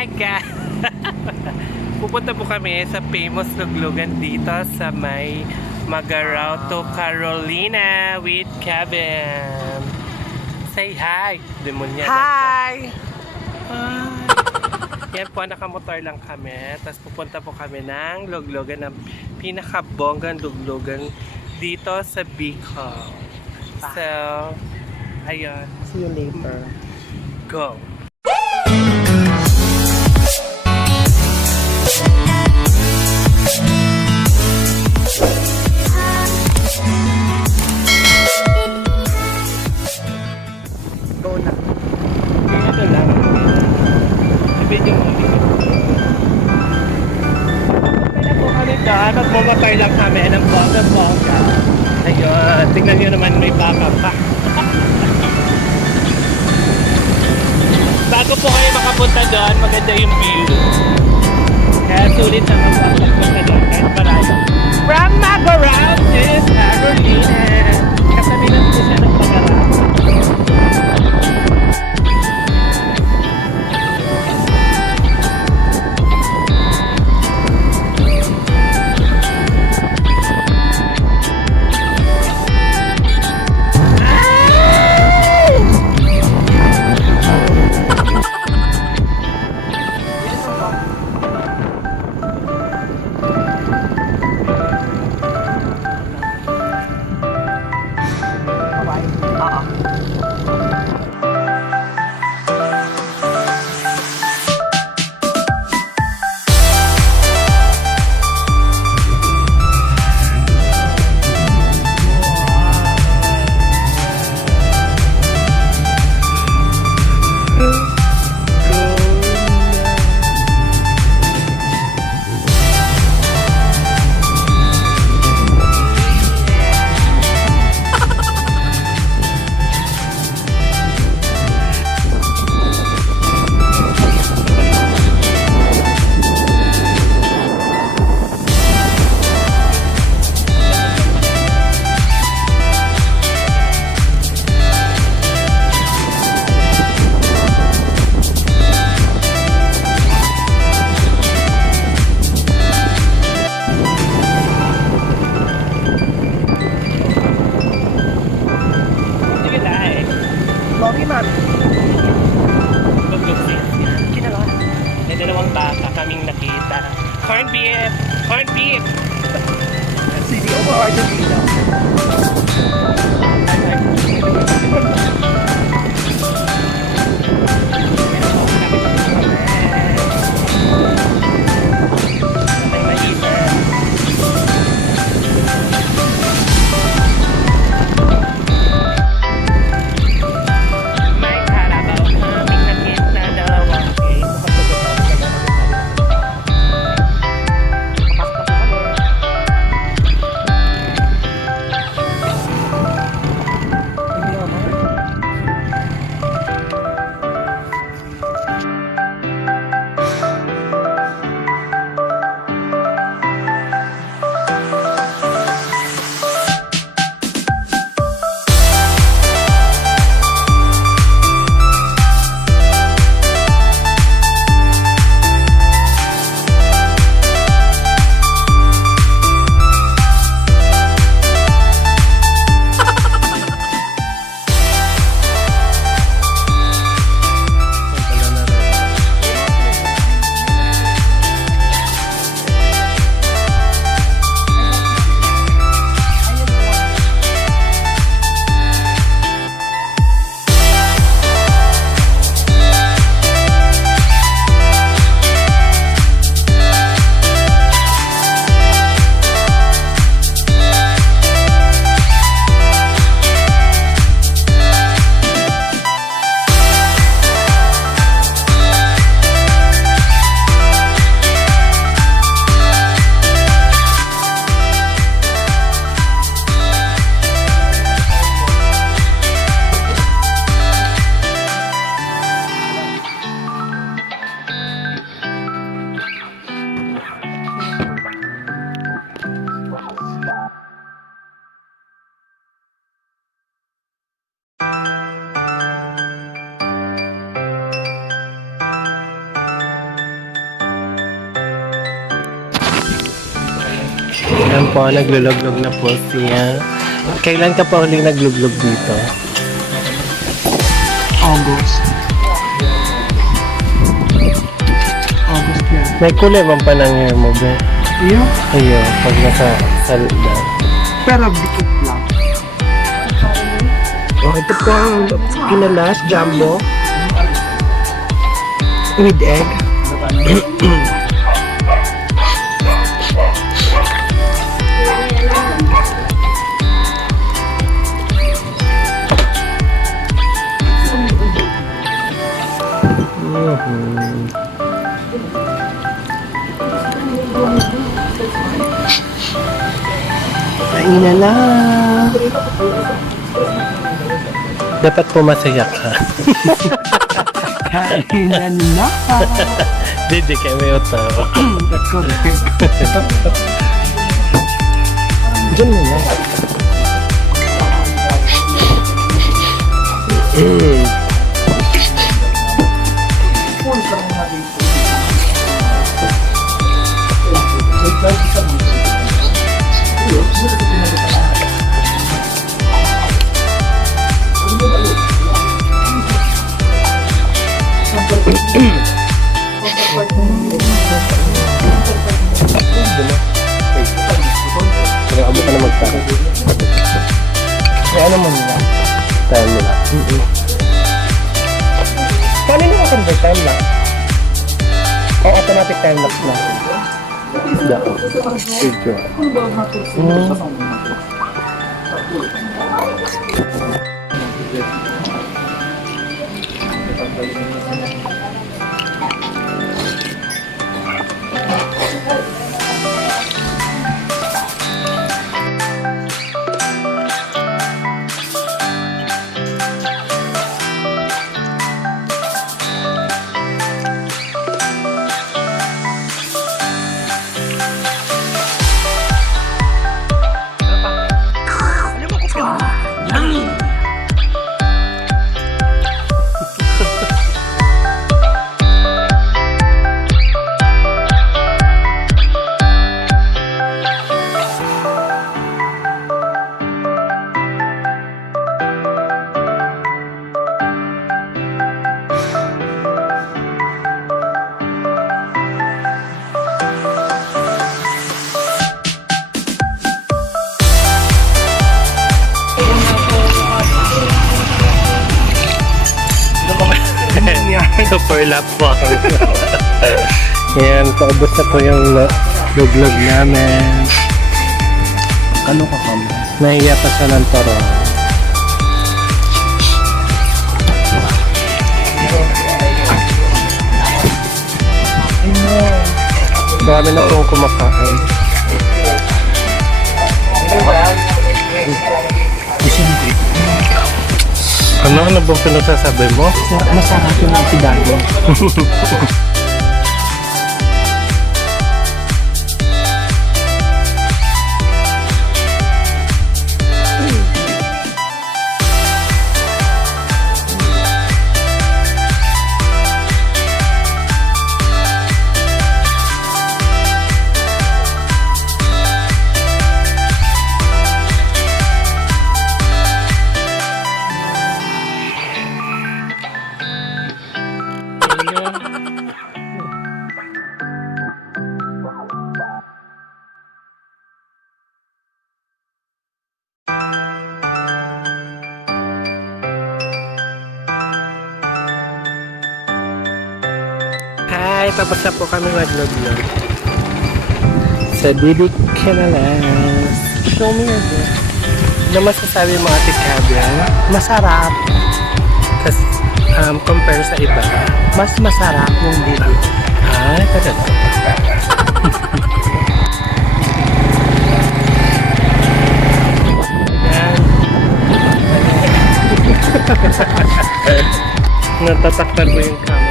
Naga. Pupunta po kami sa famous luglugan dito sa may Magarao to Carolina with Kevin. Say hi, demonya. Hi! Yan po, nakamotor lang kami. Tapos pupunta po kami ng luglugan, ng pinakabonggang luglugan dito sa Bicol. So, ayun. See you later. Go! Go na. Ito lang. Ibigin mo. Kaya po kami doon. Magmamotor lang kami ng bongga-bongga. Ayun. Tingnan nyo naman, may baka pa. Bago po kayo makapunta doon, maganda yung view. Kaya sulit na magpunta doon kahit marami. From Magarao to Carolina. Kasabi lang po siya ng Magarao. May dalawang baka kaming nakita. Corned beef! Corned beef! Sige, overorder dito. Yan po, nagluluglog na po siya. Kailan ka pa huling nagluglog dito? August. August yan. May kulay man pa ng hair mo, be? Iyo? Ayun, pag nasa salda. Pero dikit lang. Oh, ito po ang kinalas, jumbo. With egg. Kain na. Dapat po masaya ka. Kain na. Didick, may utawa. That's correct. Diyan mo na. Abot ka na magtara. Kaya ano mo nila? Time nila. Paano nyo convert time lang? O automatic time lapse na? Dako. Video. Super lap po. Yan, paubos na po yung luglog namin. Ano ka kami? Nahiya pa siya ng toro. Marami na pong kumakain. Ano bang pinagsasabi mo? Masarap yung sidago. Hi! Tapos na po kami mag-vlog sa Didick, KINALAS. Show me your book. Ano masasabi mo, Ate Kabian? Masarap. Kasi compare sa iba. Mas masarap yung Didick. Ay, talaga. Yan. Natatakpan mo yung camera.